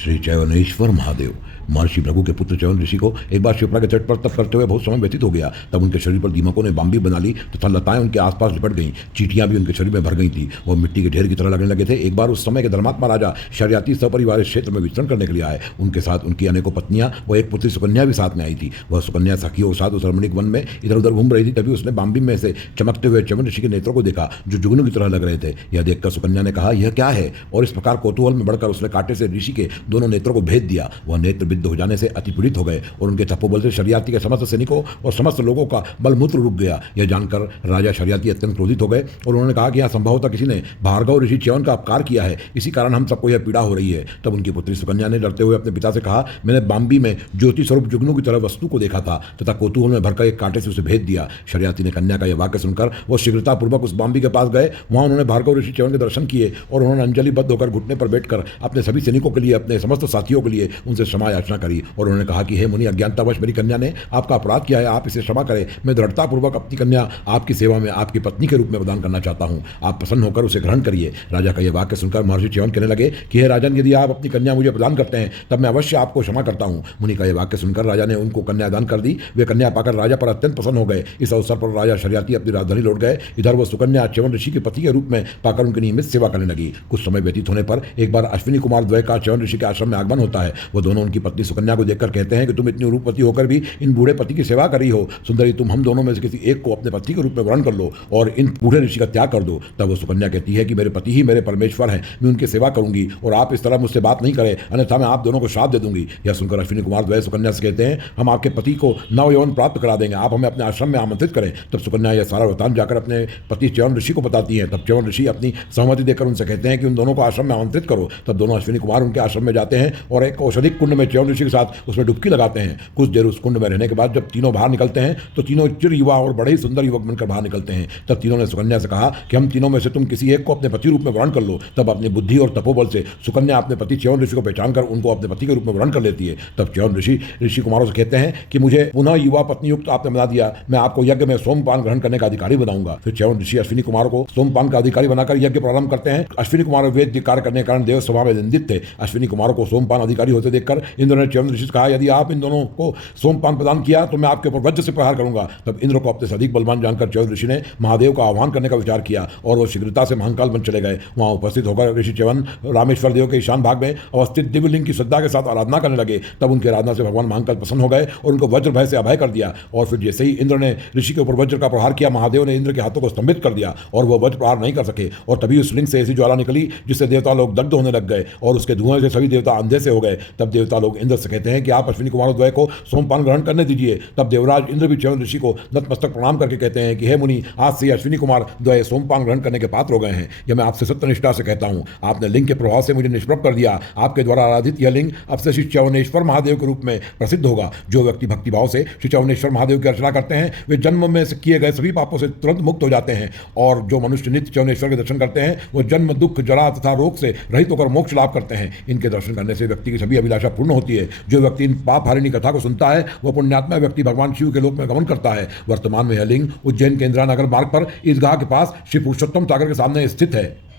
श्री चयवनेश्वर महादेव महर्षि भृगु के पुत्र च्यवन ऋषि को एक बार शिप्रा के तट पर तप करते हुए बहुत समय व्यतीत हो गया। तब उनके शरीर पर दीमकों ने बाम्बी बना ली तथा लताएं उनके आसपास लिपट गईं। चींटियां भी उनके शरीर में भर गई थी। वह मिट्टी के ढेर की तरह लगने लगे थे। एक बार उस समय के धर्मात्मा राजा शर्याती सपरिवार इस क्षेत्र में विचरण करने के लिए आए। उनके साथ उनकी अनेकों पत्नियां व एक पुत्री सुकन्या भी साथ में आई थी। वह सुकन्या सखियों के साथ उस रमणीक वन में इधर उधर घूम रही थी। तभी उसने बाम्बी में से चमकते हुए च्यवन ऋषि के नेत्रों को देखा जो जुगनू की तरह लग रहे थे। यह देखकर सुकन्या ने कहा, यह क्या है? और इस प्रकार कौतूहल में बढ़कर उसने कांटे से ऋषि के दोनों नेत्रों को भेद दिया। वह नेत्र बिद्ध हो जाने से अति पीड़ित हो गए और उनके तपोबल से शर्याती के समस्त सैनिकों और समस्त लोगों का बलमूत्र रुक गया। यह जानकर राजा शर्याती अत्यंत क्रोधित हो गए और उन्होंने कहा कि यहाँ संभवतः किसी ने भार्गव ऋषि च्यवन का अपकार किया है, इसी कारण हम सबको यह पीड़ा हो रही है। तब उनकी पुत्री सुकन्या ने डरते हुए अपने पिता से कहा, मैंने बाम्बी में ज्योति स्वरूप जुगनू की तरह वस्तु को देखा था तथा कौतूहल में भरकर एक कांटे से उसे भेद दिया। शर्याती ने कन्या का यह वाक्य सुनकर वो शीघ्रतापूर्वक उस बाम्बी के पास गए। वहां उन्होंने भार्गव ऋषि च्यवन के दर्शन किए और उन्होंने अंजलिबद्ध होकर घुटने पर बैठकर अपने सभी सैनिकों के लिए, अपने समस्त साथियों के लिए उनसे क्षमा याचना करी और उन्होंने कहा कि हे मुनि, अज्ञानतावश मेरी कन्या ने आपका अपराध किया है, आप इसे क्षमा करें। मैं दृढ़तापूर्वक अपनी कन्या आपकी सेवा में आपकी पत्नी के रूप में प्रदान करना चाहता हूं। आप प्रसन्न होकर उसे ग्रहण करिए। राजा का यह वाक्य सुनकर महर्षि च्यवन कहने लगे कि हे राजन, यदि आप अपनी कन्या मुझे प्रदान करते हैं तब मैं अवश्य आपको क्षमा करता हूं। मुनि का यह वाक्य सुनकर राजा ने उनको कन्या दान कर दी। वे कन्या पाकर राजा पर अत्यंत प्रसन्न हो गए। इस अवसर पर राजा शर्याती अपनी राजधानी लौट गए। इधर वह सुकन्या च्यवन ऋषि के पति के रूप में पाकर उनकी नियमित सेवा करने लगी। कुछ समय व्यतीत होने पर एक बार अश्विनी कुमार द्वय का च्यवन ऋषि के आश्रम में आगमन होता है। वो दोनों उनकी पत्नी सुकन्या को देखकर कहते हैं कि तुम इतनी रूपवती होकर भी इन बूढ़े पति की सेवा कर रही हो। सुंदरी, तुम हम दोनों में से किसी एक को अपने पति के रूप में वर्ण कर लो और इन बूढ़े ऋषि का त्याग कर दो। तब वो सुकन्या कहती है कि मेरे पति ही मेरे परमेश्वर हैं, मैं उनकी सेवा करूंगी और आप इस तरह मुझसे बात नहीं करें, अन्यथा मैं आप दोनों को श्राप दे दूंगी। यह सुनकर अश्विनी कुमार द्वय सुकन्या से कहते हैं, हम आपके पति को नव यौवन प्राप्त करा देंगे, आप हमें अपने आश्रम में आमंत्रित करें। तब सुकन्या यह सारा वृतांत जाकर अपने पति च्यवन ऋषि को बताती है। तब च्यवन ऋषि अपनी सहमति देकर उनसे कहते हैं कि उन दोनों को आश्रम में आमंत्रित करो। तब दोनों अश्विनी कुमार उनके आश्रम में जाते हैं और एक औषधिक कुंड में च्यवन ऋषि के साथ उसमें डुबकी लगाते हैं। कुछ देर उस कुंड में रहने के बाद जब तीनों बाहर निकलते हैं तो तीनों चिर युवा और बड़े ही सुंदर युवक बनकर बाहर निकलते हैं। तब तीनों ने सुकन्या से कहा कि हम तीनों में से तुम किसी एक को अपने पति रूप में वर्ण कर लो। तब अपनी बुद्धि और तपोबल से सुकन्या अपने पति च्यवन ऋषि को पहचान कर उनको अपने पति के रूप में वर्ण कर लेती है। तब च्यवन ऋषि कुमारों से कहते हैं कि मुझे पुनः युवा पत्नी युक्त आपने बना दिया, मैं आपको यज्ञ में सोमपान ग्रहण करने का अधिकारी बनाऊंगा। फिर च्यवन ऋषि अश्विनी कुमार को सोमपान का अधिकारी बनाकर यज्ञ प्रारंभ करते हैं। अश्विनी कुमार वेद कार्य करने के कारण देव सभा में निंदित थे। अश्विनी कुमारों को सोमपान अधिकारी होते देखकर इंद्र ने च्यवन ऋषि से कहा, यदि आप इन दोनों को सोमपान प्रदान किया तो मैं आपके ऊपर वज्र से प्रहार करूंगा। तब इंद्र को अपने से अधिक बलवान जानकर च्यवन ऋषि ने महादेव का आह्वान करने का विचार किया और वो शीघ्रता से महाकाल बन चले गए। वहां उपस्थित होकर ऋषि च्यवन रामेश्वर देव के ईशान भाग में अवस्थित दिव्यलिंग की श्रद्धा के साथ आराधना करने लगे। तब उनकी आराधना से भगवान महाकाल प्रसन्न हो गए और उनको वज्र भय से अभय कर दिया। और फिर जैसे ही इंद्र ने ऋषि के ऊपर वज्र का प्रहार किया, महादेव ने इंद्र के हाथों को स्तंभित कर दिया और वह वज्र प्रहार नहीं कर सके। और तभी उस लिंग से ऐसी ज्वाला निकली जिससे देवता लोग दग्ध होने लग गए और उसके धुएं से सभी देवता अंधे से हो गए। तब देवता लोग इंद्र से कहते हैं कि आप अश्विनी कुमारों द्वय को सोमपान ग्रहण करने दीजिए। तब देवराज इंद्र भी च्यवन ऋषि को नतमस्तक प्रणाम करके कहते हैं कि हे मुनि, आज से अश्विनी कुमार द्वय सोमपान ग्रहण करने के पात्र हो गए हैं। यह मैं आपसे सत्यनिष्ठा से कहता हूं, आपने लिंग के प्रभाव से मुझे निष्प्रभ कर दिया। आपके द्वारा आराधित यह लिंग अब से श्री च्यवनेश्वर महादेव के रूप में प्रसिद्ध होगा। जो व्यक्ति भक्तिभाव से श्री च्यवनेश्वर महादेव की अर्चना करते हैं वे जन्म में से किए गए सभी पापों से तुरंत मुक्त हो जाते हैं। और जो मनुष्य नित्य च्यवनेश्वर के दर्शन करते हैं वो जन्म, दुख, जरा तथा रोग से रहित होकर मोक्ष लाभ करते हैं। इनके दर्शन करने से व्यक्ति की सभी अभिलाषा पूर्ण होती है। जो व्यक्ति इन पाप हारिणी कथा को सुनता है वह पुण्यात्मा व्यक्ति भगवान शिव के लोक में गमन करता है। वर्तमान में यह लिंग उज्जैन के इंदिरा नगर मार्ग पर ईदगाह के पास श्री पुरुषोत्तम सागर के सामने स्थित है।